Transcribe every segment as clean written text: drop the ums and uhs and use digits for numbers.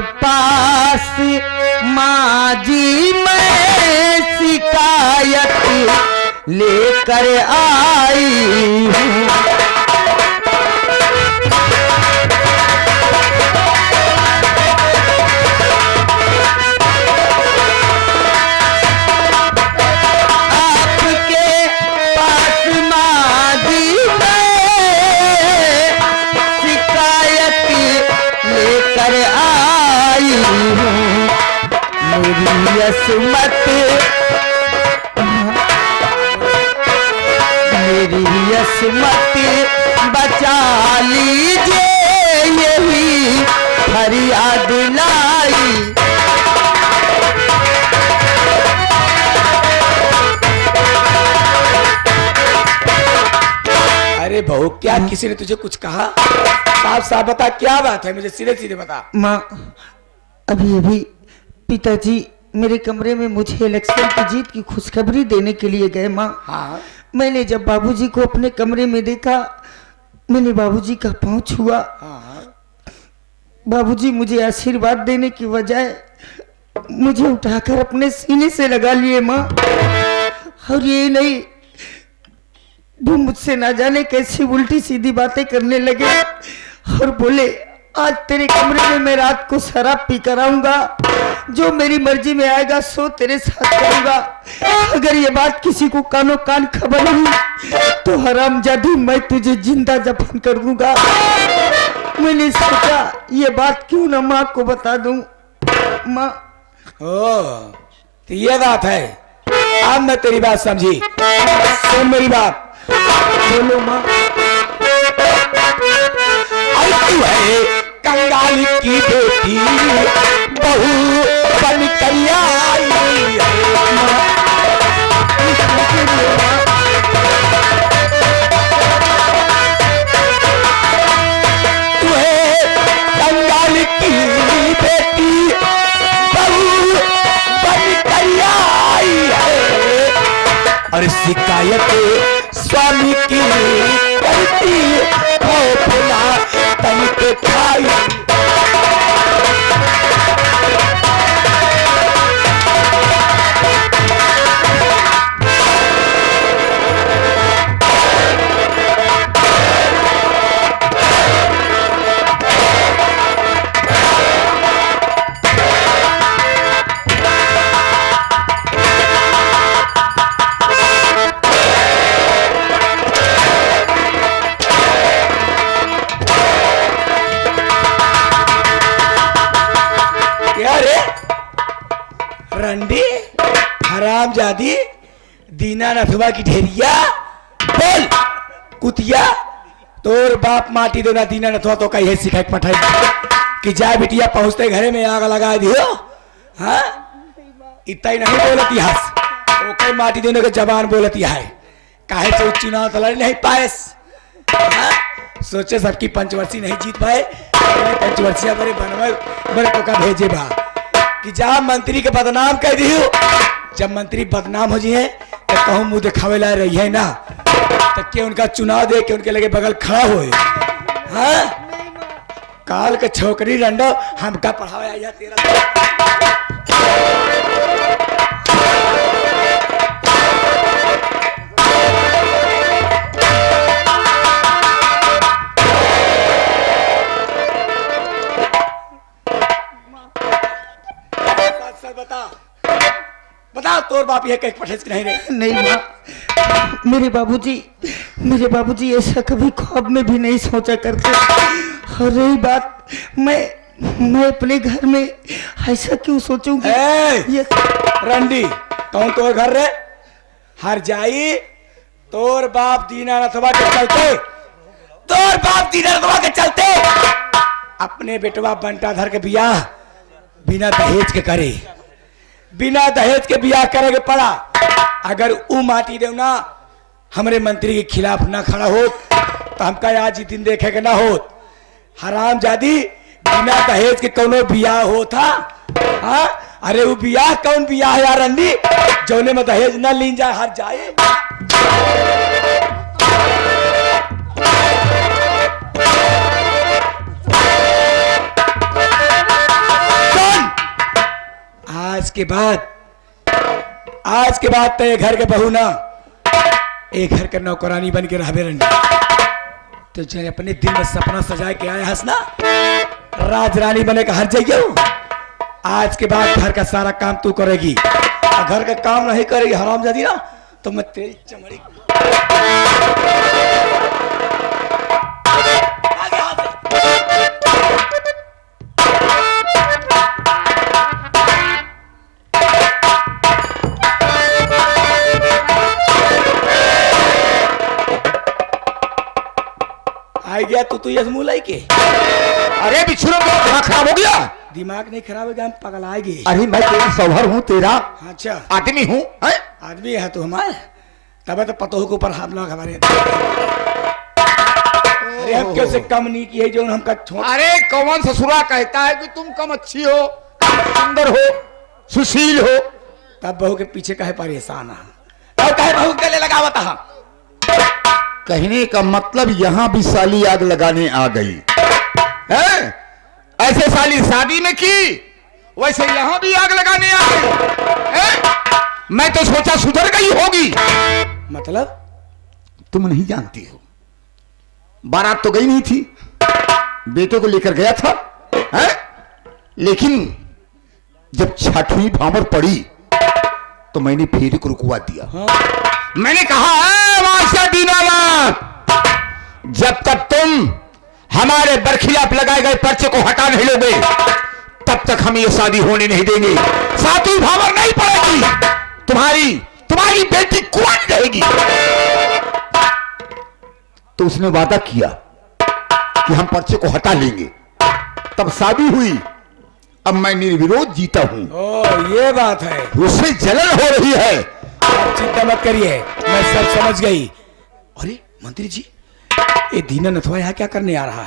पास माँ जी मैं शिकायत लेकर आई हूँ। मेरी यसमत बचा लीजिए यही फरियाद लाई। अरे बहू क्या किसी ने तुझे कुछ कहा? साफ साफ बता क्या बात है, मुझे सीधे सीधे बता। माँ अभी अभी पिताजी मेरे कमरे में मुझे इलेक्शन की जीत की खुशखबरी देने के लिए गए। माँ हाँ। मैंने जब बाबूजी को अपने कमरे में देखा, मैंने बाबूजी का पांव छुआ। हाँ। बाबूजी मुझे आशीर्वाद देने की बजाय मुझे उठाकर अपने सीने से लगा लिए। माँ और ये नहीं, वो मुझसे ना जाने कैसी उल्टी सीधी बातें करने लगे और बोले आज तेरे कमरे में मैं रात को शराब पी कर आऊंगा, जो मेरी मर्जी में आएगा सो तेरे साथ करूंगा। अगर ये बात किसी को कानो कान खबर हुई तो हरामजादी मैं तुझे जिंदा दफन कर दूंगा। मैंने सोचा ये बात क्यों ना माँ को बता दूं। माँ तो ये बात है, अब मैं तेरी बात समझी। सुन मेरी बात। बोलो माँ। तू है कंगाली की बेटी, बहू बन कर आई है। तू है कंगाली की बेटी, बहू बन कर आई है और शिकायत स्वामी की करती हो भुला तन के खाई। रंडी हरामजादी दीनानाथवा की ढेरिया, बोल कुतिया, तोर बाप माटी देना दीनानाथवा तो कही है सिखाई पठाई कि जा बिटिया पहुंचते घरे में आग लगा दियो। हाँ इतना ही नहीं बोलती हस ओके माटी देने के जबान बोलती है काहे से चुनाव तो लड़ नहीं पाएस। हाँ? सोचे सबकी पंचवर्षी नहीं जीत पाए, पंचवर्षिया बड़े बनवे बड़े तो का भेजे बा कि जा मंत्री के बदनाम कर दियो। जब मंत्री बदनाम हो जाए तो कहूँ मुंह दिखावे ला रही है ना, तो के उनका चुनाव दे के उनके लगे बगल खड़ा होए। हाँ काल के छोकरी रंडो हमका पढ़ावे आया तेरा। बता तोर बाप ये कहीं पठेस नहीं रहे। नहीं माँ मेरे बाबूजी ऐसा कभी ख्वाब में भी नहीं सोचा करते। और रही बात मैं अपने घर में ऐसा क्यों सोचूंगी। ये रंडी कौन तोर घर रे हर जाई तोर बाप दीनानाथवा के चलते, तोर बाप दीनानाथवा के चलते अपने बेटवा बंटाधर के बियाह बिना दहेज के करे, बिना दहेज के बियाह करेगे पड़ा। अगर ऊ माटी देव ना हमरे मंत्री के खिलाफ ना खड़ा हो तो हमका आज ही दिन देखेगा ना हो। हराम जादी बिना दहेज के कौनो बियाह हो था। हाँ अरे वो बियाह कौन बियाह यार रंडी जौने में दहेज ना लीन जाए हर जाए। आज के बाद तो ये घर के बहू ना, एक घर के नौकरानी बन के रहबे रही। तो चाहे अपने दिल में सपना सजाए के आया हंसना, राजरानी बने का हर जगह। आज के बाद घर का सारा काम तू करेगी, और घर का काम नहीं करेगी हरामजादी ना, तो मैं तेरी चमड़ी आगे हाथ से। आई गया तू ये मुंह लाई के। अरे बिछुआ दिमाग खराब हो गया। दिमाग नहीं खराब होगा, हम पगल आएगी। अरे मैं तेरा सौहर हूँ, तेरा अच्छा आदमी हूँ। आदमी है तू हमारे, तब तो पतोह के ऊपर हम लोग हमारे। अरे हम कैसे कम नहीं किए जो हमका छोड़। अरे कौन ससुरा कहता है कि तुम कम अच्छी हो, सुंदर हो, सुशील हो। तब बहू के पीछे कहे परेशान है, और कहे बहू के गले लगावत है। कहने का मतलब यहाँ भी साली आग लगाने आ गई है। ऐसे साली शादी में की, वैसे यहाँ भी आग लगाने आ गई है? मैं तो सोचा सुधर गई होगी। मतलब तुम नहीं जानती हो, बारात तो गई नहीं थी, बेटे को लेकर गया था है? लेकिन जब छठवीं भामर पड़ी तो मैंने फेरी को रुकवा दिया। मैंने कहा दीनानाथ, जब तक तुम हमारे बरखिलाफ लगाए गए पर्चे को हटा नहीं लोगे, तब तक हम ये शादी होने नहीं देंगे। सातवीं भामर नहीं पड़ेगी, तुम्हारी बेटी कुंवारी रहेगी। तो उसने वादा किया कि हम पर्चे को हटा लेंगे, तब शादी हुई। अब मैं निर्विरोध जीता हूं। ओ ये बात है, उससे जलन हो रही है। आप चिंता मत करिए, मैं सब समझ गई। अरे मंत्री जी, ये दीना नथवा यहाँ क्या करने आ रहा है?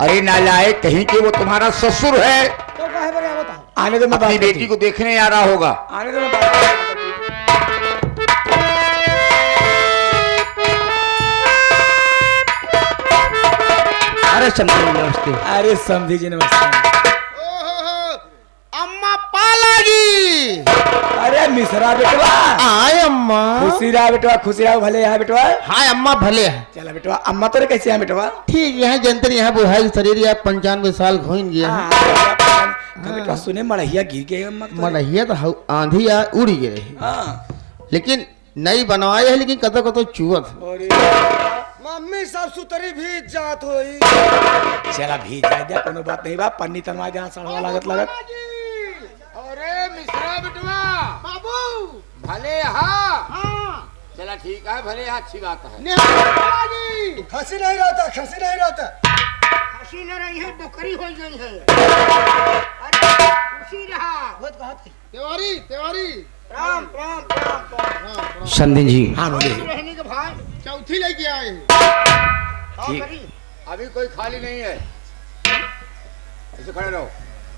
अरे नालायक कहीं के, वो तुम्हारा ससुर है। आने दो, मैं अपनी बात बेटी करती को देखने आ रहा होगा। हूँ। आने दो, मैं बात करती हूँ। अरे समझी नमस्ते। अरे समझी जी नमस्ते। अम्मा पालाजी। अरे मिश्रा बेटवा, आय अम्मा। खुशी रहा बेटवा, खुशी रहा। भले यहाँ बेटवा। हाय अम्मा भले है। चला बेटवा, अम्मा तोरे कैसे है बेटवा? ठीक यहाँ जनतर यहाँ बुढ़ाई शरीर या 95 साल घोइन गया है। बेटवा सुने मड़हिया गिर गए अम्मा के तोरे। मलहिया तो आंधी या उड़ी गए है, हाँ। लेकिन नई बनवाई है, लेकिन कतो कतो चुवत है। अरे मम्मी सब सुतरी भी जात होई। चला भी जाए दे, कोनो बात नहीं बा। पन्नी तनवा जहाँ सड़वा लागत लागत। अरे मिश्रा बेटवा बाबू भले हाँ। चला ठीक है, भले अच्छी बात है। खसी नहीं रहता, खसी नहीं रहता। खसी न रही है, बकरी हो गई है। अरे खुशी रहा। तिवारी तिवारी राम राम राम राम। समधी जी, हाँ बोले। रहने के भाई चौथी लेके आए हैं। हाँ करी। अभी कोई खाली नहीं है, ऐसे खड़े रहो।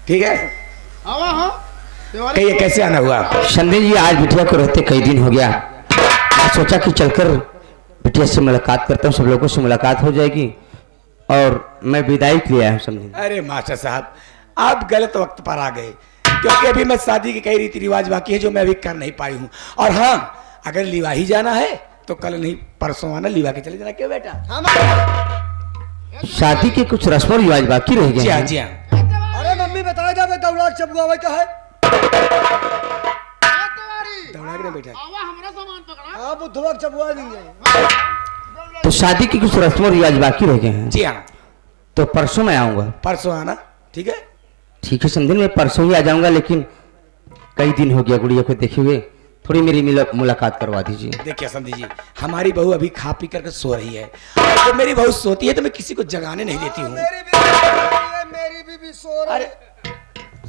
ठीक है, आवा हाँ तिवारी। कहिए कैसे आना हुआ? समधी जी, आज बिटिया को रहते कई दिन हो गया। मैं सोचा कि चलकर बिटिया से मुलाकात करता हूँ, सब लोगों से मुलाकात हो जाएगी और मैं विदाई के लिए आया हूँ। समझे? अरे मास्टर साहब, आप गलत वक्त पर आ गए, क्योंकि अभी मैं शादी के कई रीति रिवाज बाकी है जो मैं अभी कर नहीं पाई हूँ। और हाँ, अगर लिवाही जाना है तो कल नहीं परसों आना, लिवा के चले जाना। क्यों बेटा? शादी के कुछ रस्म रिवाज बाकी रह गए जी हाँ, हैं। जी हाँ। अरे मम्मी बताया जावे दौड़ा चबुआ का है। दौड़ा के ना बेटा। हाँ बुधवा चबुआ देंगे। तो शादी के कुछ रस्म रिवाज बाकी रह गए हैं, जी हाँ, तो परसों मैं आऊँगा। परसों आना, ठीक है? ठीक है समझे, मैं परसों ही आ जाऊँगा, लेकिन कई दिन हो गया गुड़िया को देखे हुए, थोड़ी मेरी मुलाकात करवा दीजिए। देखिए समझी जी, हमारी बहू अभी खा पी करके सो रही है। तो मेरी बहू सोती है तो मैं किसी को जगाने नहीं देती हूँ। मेरी भी सो रही। अरे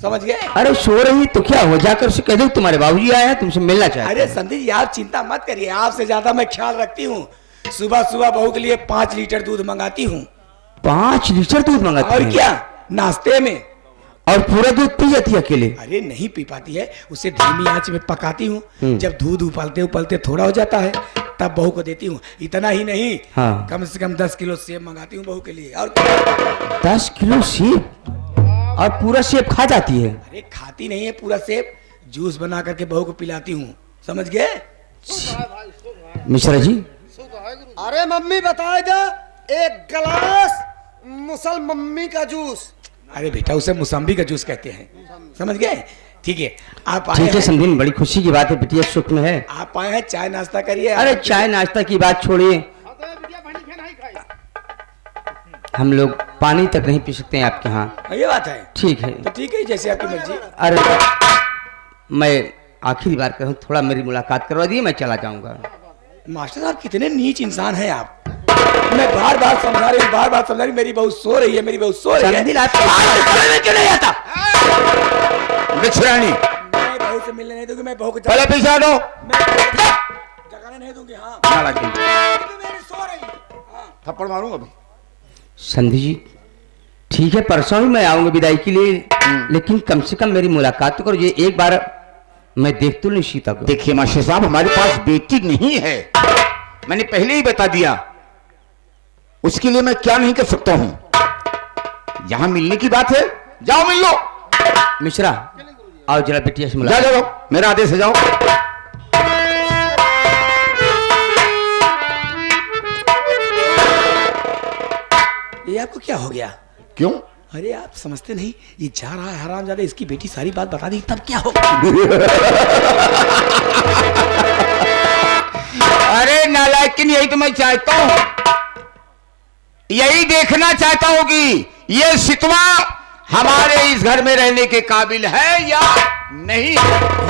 समझ गए? अरे सो रही तो क्या हो, जाकर उसे कह दो तुम्हारे बाबूजी आए हैं, तुमसे मिलना चाहते अरे हैं। संदीप जी, आप चिंता मत करिए, आपसे ज्यादा मैं ख्याल रखती हूँ। सुबह सुबह बहू के लिए 5 लीटर दूध मंगाती हूँ। 5 लीटर दूध मंगाते और हैं? क्या, नाश्ते में। और पूरा दूध पी जाती है अकेले? अरे नहीं पी पाती है, उसे धीमी आंच में पकाती हूँ। जब दूध उबलते उबलते थोड़ा हो जाता है, तब बहू को देती हूँ। इतना ही नहीं, हाँ। कम से कम 10 किलो सेब मंगाती हूँ बहू के लिए। और 10 किलो सेब? और पूरा सेब खा जाती है? अरे खाती नहीं है पूरा सेब, जूस बना करके बहू को पिलाती हूँ, समझ गए? मिश्रा जी अरे मम्मी बताए दे, एक गिलास मुसल मम्मी का जूस। अरे बेटा उसे मौसम्बी का जूस कहते हैं, समझ गए? ठीक है, आप आए ठीक है हैं, संदीन, बड़ी खुशी की बात है बिटिया, सुख में है। आप आए हैं, चाय नाश्ता करिए। अरे चाय नाश्ता की बात छोड़िए, हम लोग पानी तक नहीं पी सकते हैं आपके यहाँ। ये बात है, ठीक है। तो ठीक है, जैसे आपकी मर्जी। अरे मैं आखिरी बार कहूँ, थोड़ा मेरी मुलाकात करवा दिए, मैं चला जाऊंगा। मास्टर साहब कितने नीच इंसान हैं आप। मैं बार बार समझा रही, मेरी बहू सो रही है, मेरी बहू सो रही है। क्यों नहीं आता? बिछरानी मैं बहू से मिलने नहीं दूंगी, मैं बहू को पहले पीछे हटो। जगाने नहीं दूंगी। हाँ मेरी सो रही है। हाँ। थप्पड़ मारूंगा अभी। संधि जी ठीक है, परसों ही मैं आऊंगा विदाई के लिए, लेकिन कम से कम मेरी मुलाकात तो करो। ये एक बार मैं देख तो नहीं सीता को। देखिए मास्टर साहब, हमारे पास बेटी नहीं है, मैंने पहले ही बता दिया। उसके लिए मैं क्या नहीं कर सकता हूं। जहां मिलने की बात है जाओ मिल लो। मिश्रा आओ जरा बिटिया से जा मुलाकात। जाओ, मेरा आदेश है, जाओ। ये आपको क्या हो गया? क्यों? अरे आप समझते नहीं, ये जा रहा है हरामजादा, इसकी बेटी सारी बात बता दी तब क्या होगा? अरे नालायकिन, यही तो मैं चाहता हूं, यही देखना चाहता हूं कि ये सितवा हमारे इस घर में रहने के काबिल है या नहीं।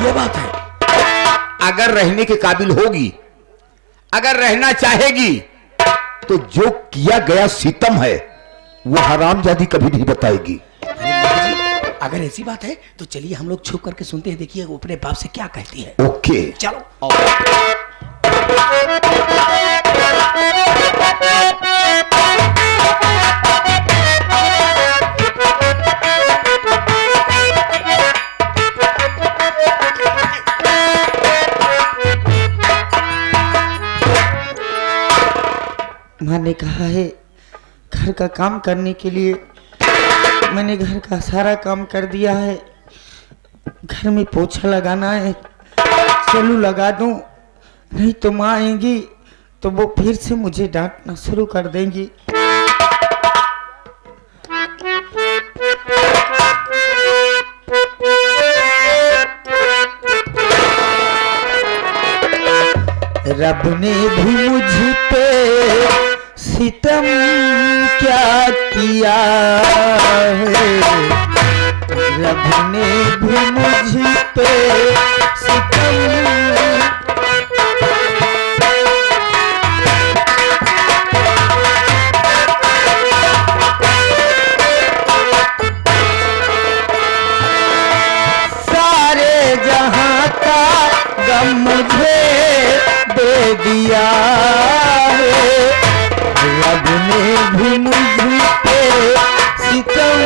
ये बात है। अगर रहने के काबिल होगी, अगर रहना चाहेगी, तो जो किया गया सितम है वो हरामजादी कभी नहीं बताएगी। अगर ऐसी बात है तो चलिए हम लोग छुप करके सुनते हैं, देखिए वो अपने बाप से क्या कहती है। ओके चलो। माँ ने कहा है घर का काम करने के लिए, मैंने घर का सारा काम कर दिया है। घर में पोछा लगाना है, चलो लगा दूं, नहीं तो माँ आएंगी तो वो फिर से मुझे डांटना शुरू कर देंगी। रब ने भी मुझ पे सितम क्या किया है, रब ने भी मुझ पे सितम। सारे जहां का गम मुझे दे दिया है, रब ने भी मुझ पे सितम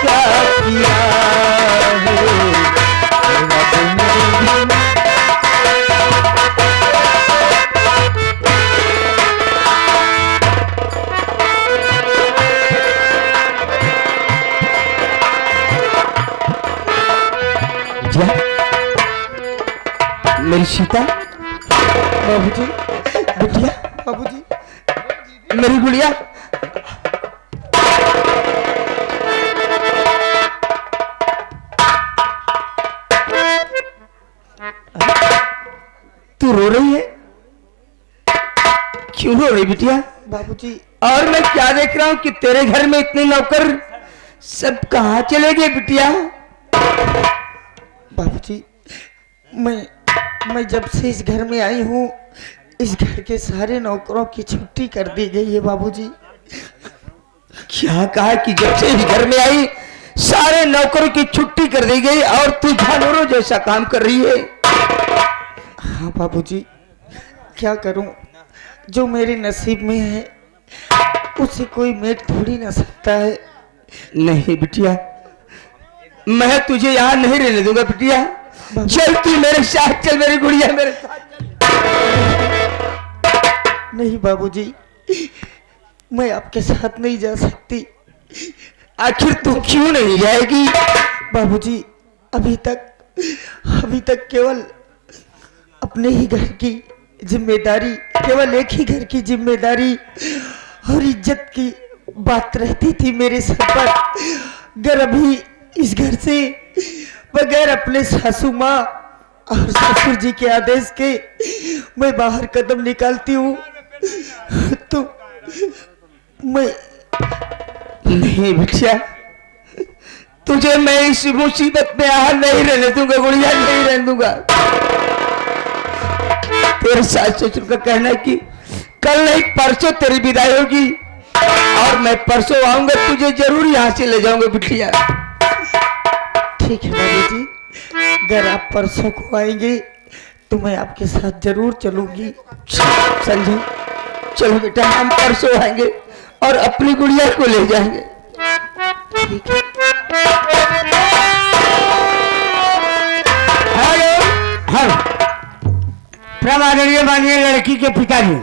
क्या किया है, रब ने भी। मेरी सीता, बाबूजी, बिटिया, बाबूजी, मेरी गुड़िया, तू रो रही है? क्यों रो रही बिटिया? बाबूजी, और मैं क्या देख रहा हूं कि तेरे घर में इतने नौकर सब कहाँ चले गए बिटिया? बाबूजी, मैं जब से इस घर में आई हूँ, इस घर के सारे नौकरों की छुट्टी कर दी गई है बाबूजी। क्या कहा कि जब से इस घर में आई सारे नौकरों की छुट्टी कर दी गई और तू जानवरों जैसा काम कर रही है? हाँ बाबूजी, क्या करूं, जो मेरे नसीब में है उसे कोई मेट थोड़ी ना सकता है। नहीं बिटिया, मैं तुझे यहाँ नहीं रहने दूंगा बिटिया। चल तू मेरे साथ चल, मेरी गुड़िया मेरे साथ चल। नहीं बाबूजी, मैं आपके साथ नहीं जा सकती। आखिर तू क्यों नहीं जाएगी? बाबूजी अभी तक केवल अपने ही घर की जिम्मेदारी, केवल एक ही घर की जिम्मेदारी और इज्जत की बात रहती थी मेरे सर पर। अगर अभी इस घर से बगैर अपने सासू माँ और ससुर जी के आदेश के मैं बाहर कदम निकालती हूँ तो मैं नहीं बिटिया, तुझे मैं इस मुसीबत में यहाँ नहीं रहने दूंगा गुड़िया, नहीं रहने दूंगा। तेरे सास ससुर का कहना है कि कल नहीं परसों तेरी विदाई होगी और मैं परसों आऊंगा, तुझे जरूर यहाँ से ले जाऊंगा बिटिया। ठीक है बाबूजी, अगर आप परसों को आएंगे तो मैं आपके साथ जरूर चलूंगी। संजय चलो बेटा, हम परसों आएंगे और अपनी गुड़िया को ले जाएंगे। ठीक है। हेलो, प्रमाणनीय माननीय लड़की के पिताजी,